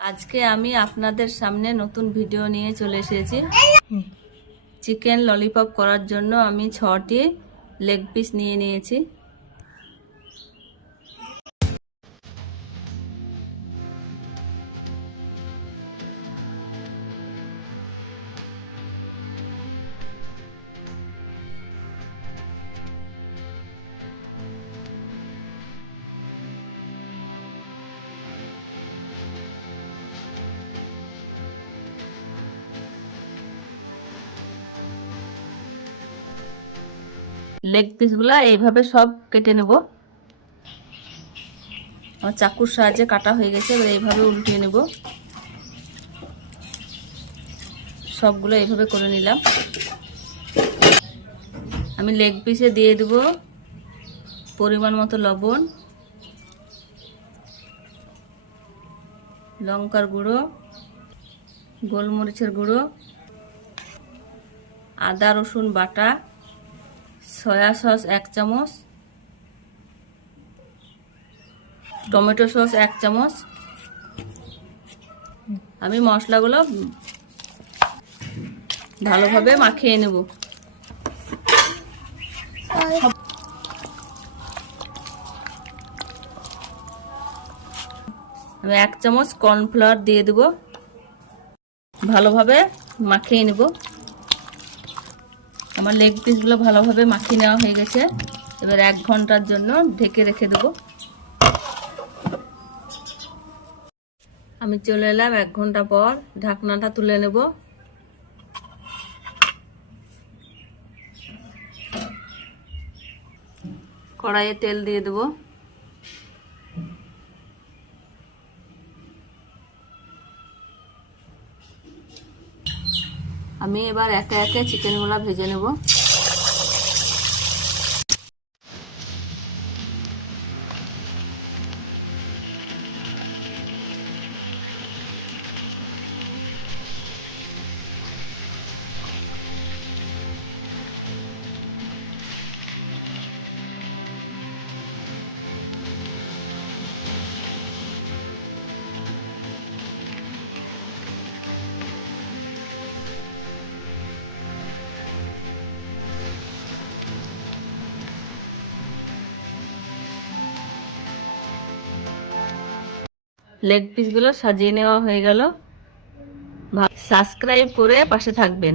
আজকে আমি আপনাদের সামনে নতুন ভিডিও নিয়ে চলে এসেছি। চিকেন ললিপপ করার জন্য আমি 6টি লেগ পিস নিয়ে নিয়েছি। লেগ পিসগুলা এইভাবে সব কেটে নেব। আমার চাকুর সাহায্যে কাটা হয়ে গেছে, এবার এইভাবে উল্টিয়ে নেব। সবগুলো এইভাবে করে নিলাম। আমি লেগ পিসে দিয়ে দেব পরিমাণ মতো লবণ, লঙ্কার গুঁড়ো, গোলমরিচের গুঁড়ো, আদা রসুন বাটা, সয়া সস 1 চামচ, টমেটো সস 1 চামচ। আমি মশলাগুলো ভালোভাবে মাখিয়ে নেব। আমি 1 চামচ কর্নফ্লাওয়ার দিয়ে দেব, ভালোভাবে মাখিয়ে নেব। আমার লেগ পিসগুলো ভালোভাবে মাখিয়ে নেওয়া হয়ে গেছে। এবার 1 ঘন্টার জন্য ঢেকে রেখে দেব। আমি চলে এলাম 1 ঘন্টা পর। ঢাকনাটা তুলে নেব। কড়াইয়ে তেল দিয়ে দেব। আমি এবার একে একে চিকেনগুলো ভেজে নেব। লেগ পিসগুলো সাজিয়ে নেওয়া হয়ে গেল। সাবস্ক্রাইব করে পাশে থাকবেন।